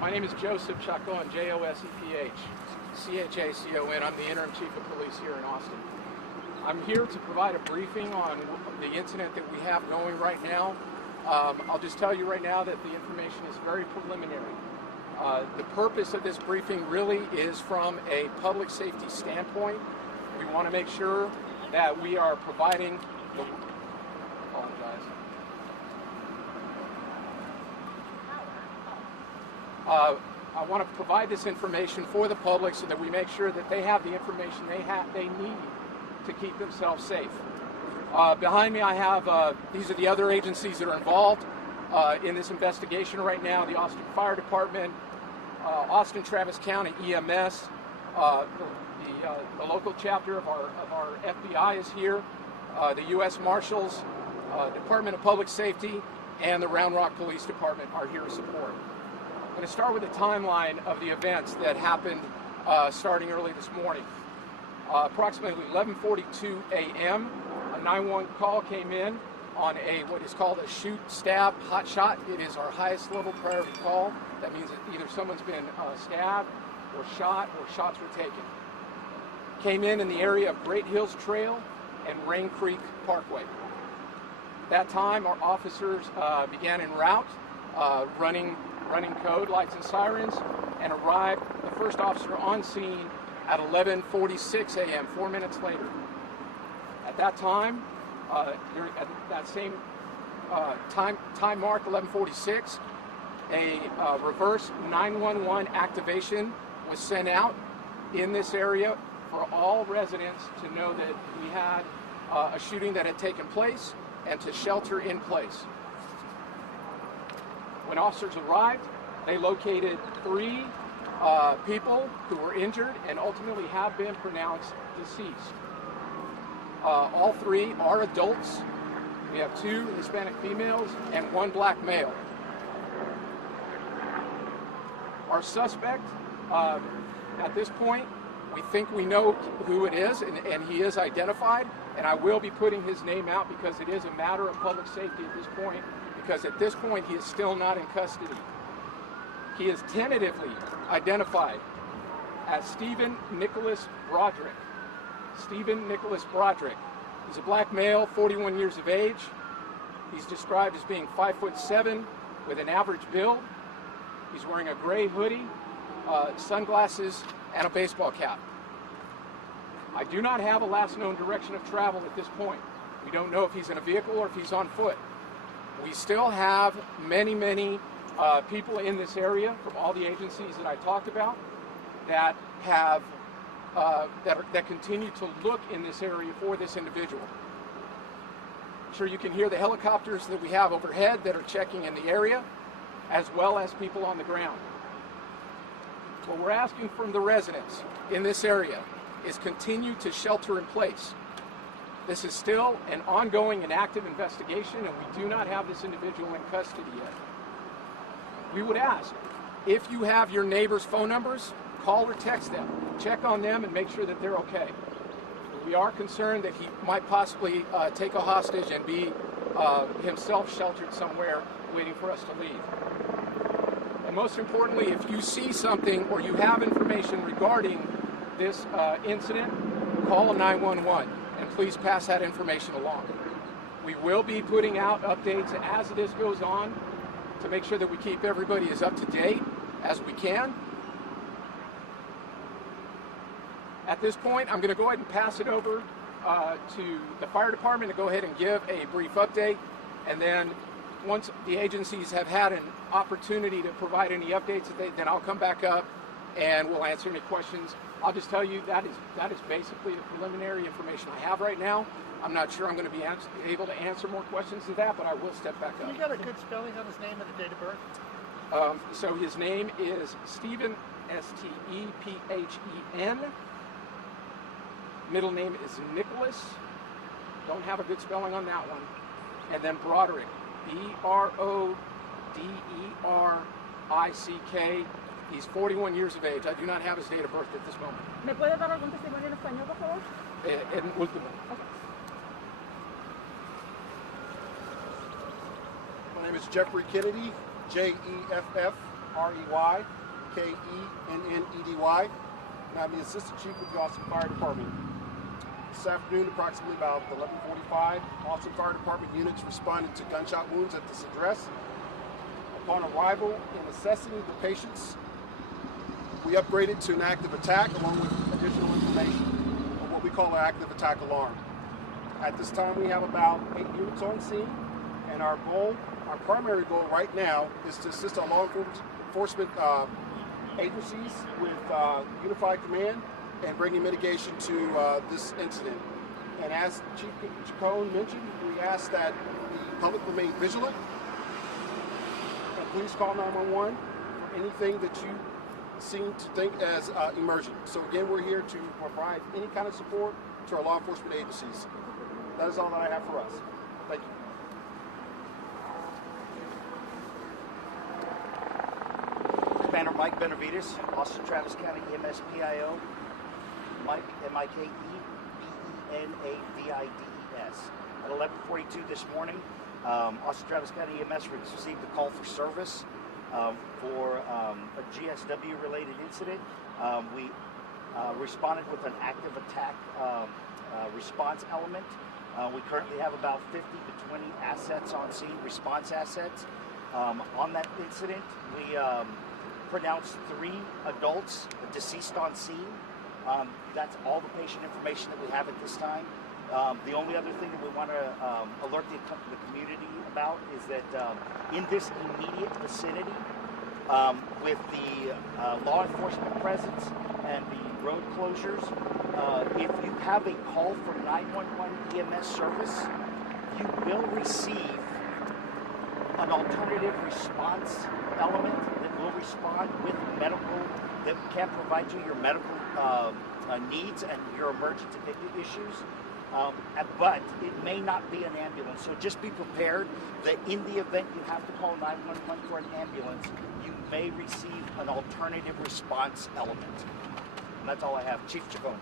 My name is Joseph Chacon, Joseph Chacon. I'm the interim chief of police here in Austin. I'm here to provide a briefing on the incident that we have going right now. I'll just tell you right now that the information is very preliminary. The purpose of this briefing really is from a public safety standpoint. We want to make sure that we are providing the... I want to provide this information for the public so that we make sure that they have the information they need to keep themselves safe. Behind me I have, these are the other agencies that are involved in this investigation right now. The Austin Fire Department, Austin Travis County EMS, the local chapter of our FBI is here, the U.S. Marshals, Department of Public Safety, and the Round Rock Police Department are here to support. I'm going to start with a timeline of the events that happened starting early this morning. Approximately 11:42 a.m., a 911 call came in on what is called a shoot, stab, hot shot. It is our highest level priority call. That means that either someone's been stabbed or shot or shots were taken. Came in the area of Great Hills Trail and Rain Creek Parkway. At that time, our officers began en route, running code, lights and sirens, and arrived, the first officer on scene at 11:46 a.m., 4 minutes later. At that time, at that same time mark, 11:46, a reverse 911 activation was sent out in this area for all residents to know that we had a shooting that had taken place and to shelter in place. When officers arrived, they located 3 people who were injured and ultimately have been pronounced deceased. All 3 are adults. We have 2 Hispanic females and 1 black male. Our suspect, at this point, we think we know who it is, and he is identified, and I will be putting his name out because it is a matter of public safety at this point, because at this point he is still not in custody. He is tentatively identified as Stephen Nicholas Broderick. Stephen Nicholas Broderick. He's a black male, 41 years of age. He's described as being 5'7" with an average build. He's wearing a gray hoodie, sunglasses, and a baseball cap. I do not have a last known direction of travel at this point. We don't know if he's in a vehicle or if he's on foot. We still have many people in this area from all the agencies that I talked about that have that continue to look in this area for this individual. I'm sure you can hear the helicopters that we have overhead that are checking in the area, as well as people on the ground. What we're asking from the residents in this area is continue to shelter in place. This is still an ongoing and active investigation, and we do not have this individual in custody yet. We would ask, if you have your neighbors' phone numbers, call or text them. Check on them and make sure that they're okay. We are concerned that he might possibly take a hostage and be himself sheltered somewhere waiting for us to leave. And most importantly, if you see something or you have information regarding this incident, call 911 and please pass that information along. We will be putting out updates as this goes on to make sure that we keep everybody as up to date as we can. At this point, I'm going to go ahead and pass it over to the fire department to go ahead and give a brief update, and then once the agencies have had an opportunity to provide any updates, then I'll come back up and we'll answer any questions. I'll just tell you that is basically the preliminary information I have right now. I'm not sure I'm going to be able to answer more questions than that, but I will step back up. You got a good spelling on his name and the date of birth? So his name is Stephen, S-T-E-P-H-E-N. Middle name is Nicholas. Don't have a good spelling on that one. And then Broderick, B-R-O-D-E-R-I-C-K. He's 41 years of age. I do not have his date of birth at this moment. ¿Me puede dar algún testimonio en español, por favor? En último. Okay. My name is Jeffrey Kennedy, Jeff R-E-Y-K-E-N-N-E-D-Y. And I'm the Assistant Chief with the Austin Fire Department. This afternoon, approximately about 11:45, Austin Fire Department units responded to gunshot wounds at this address. Upon arrival and assessing the patients, we upgraded to an active attack along with additional information on what we call an active attack alarm. At this time, we have about 8 units on scene, and our primary goal right now is to assist our law enforcement agencies with unified command and bringing mitigation to this incident. And as Chief Chacon mentioned, we ask that the public remain vigilant and please call 911 for anything that you seem to think as emergent. So again, we're here to provide any kind of support to our law enforcement agencies. That is all that I have for us. Thank you. Commander Mike Benavides, Austin Travis County EMS PIO. Mike, M-I-K-E-B-E-N-A-V-I-D-E-S. At 11:42 this morning, Austin Travis County EMS received a call for service for a GSW-related incident. We responded with an active attack response element. We currently have about 50 to 20 assets on scene, response assets. On that incident, we pronounced 3 adults deceased on scene. That's all the patient information that we have at this time. The only other thing that we want to alert the community about is that in this immediate vicinity, with the law enforcement presence and the road closures, if you have a call for 911 EMS service, you will receive an alternative response element that will respond with medical, that can provide you your medical needs and your emergency issues. But it may not be an ambulance, so just be prepared that in the event you have to call 911 for an ambulance, you may receive an alternative response element. And that's all I have. Chief Chacon.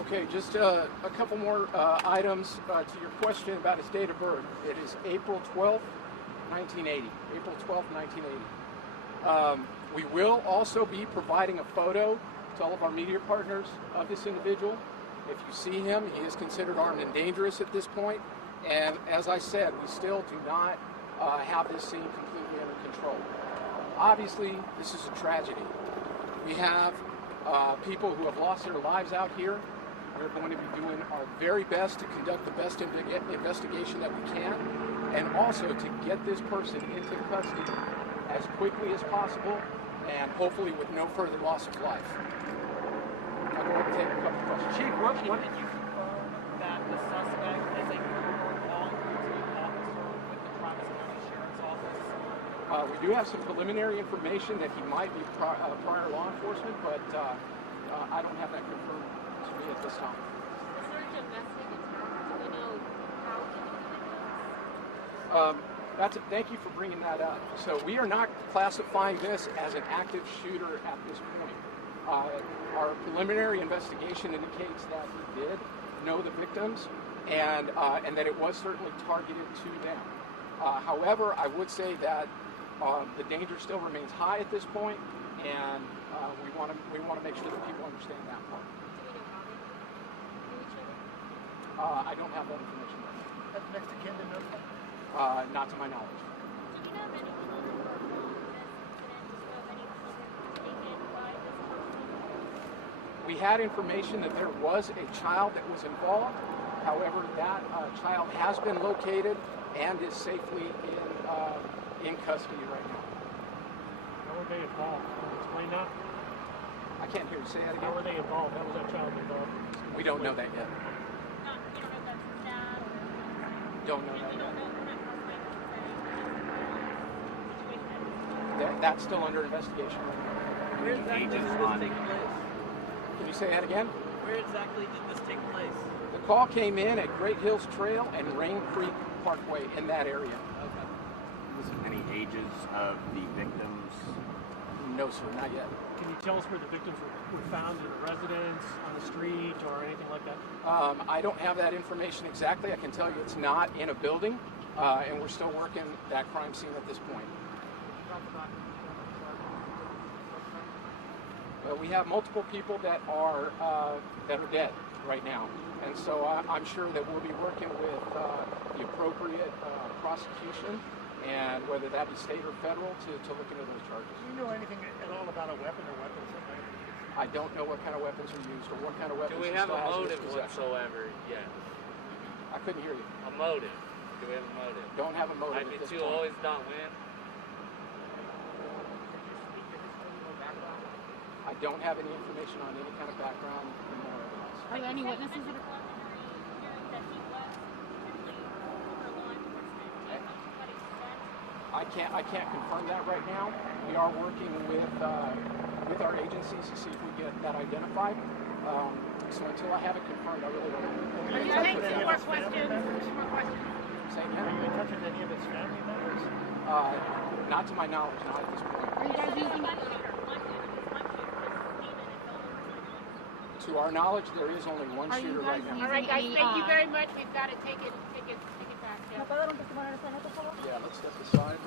Okay, just a couple more items to your question about his date of birth. It is April 12th, 1980. April 12th, 1980. We will also be providing a photo to all of our media partners of this individual. If you see him, he is considered armed and dangerous at this point. And as I said, we still do not have this scene completely under control. Obviously, this is a tragedy. We have people who have lost their lives out here. We're going to be doing our very best to conduct the best investigation that we can, and also to get this person into custody as quickly as possible, and hopefully with no further loss of life. I'll go ahead and take a couple questions. Chief, what did you confirm that the suspect is a former law enforcement officer with the Travis County Sheriff's Office? We do have some preliminary information that he might be prior law enforcement, but I don't have that confirmed to me at this time. The search investigator, do we know how he Thank you for bringing that up. So we are not classifying this as an active shooter at this point. Our preliminary investigation indicates that he did know the victims and that it was certainly targeted to them. However, I would say that the danger still remains high at this point, and we want to make sure that people understand that part. Do we know how they knew each other? I don't have that information right That's next to kin to notify? now. Not to my knowledge. Do we know if any children were involved in this incident? Do we know if any children were taken by this person? We had information that there was a child that was involved. However, that child has been located and is safely in custody right now. How were they involved? Can you explain that? I can't hear you say that How were again. they involved? How was that child involved? We don't know that yet. You don't know if that's his dad or... Don't know that You don't yet. know if that situation. That's still under investigation right now. Where exactly did this take place? Can you say that again? Where exactly did this take place? The call came in at Great Hills Trail and Rain Creek Parkway in that area. Okay. Was it any ages of the victims? No, sir, not yet. Can you tell us where the victims were found, in a residence, on the street, or anything like that? I don't have that information exactly. I can tell you it's not in a building. and we're still working that crime scene at this point. We have multiple people that are dead right now, and so I'm sure that we'll be working with the appropriate prosecution, and whether that be state or federal, to look into those charges. Do you know anything at all about a weapon or weapons that might be used? I don't know what kind of weapons are used or what kind of weapons. Do we he have still a has in his motive possession. whatsoever yet? I couldn't hear you. A motive. Do we have a motive? Don't have a motive Like at this to point. always not win? I don't have any information on any kind of background or otherwise. Are there any witnesses that are... I can't confirm that right now. We are working with our agencies to see if we get that identified. So until I have it confirmed, I really don't know. Are you Thanks. in touch with any of his family members? Say Are again? you in touch with any of his family members? Not to my knowledge, not at this point. Are you guys using... To our knowledge, there is only one Are you shooter guys right now. using All right, guys, any, thank you very much. We've got to take it back. Yeah, let's step aside.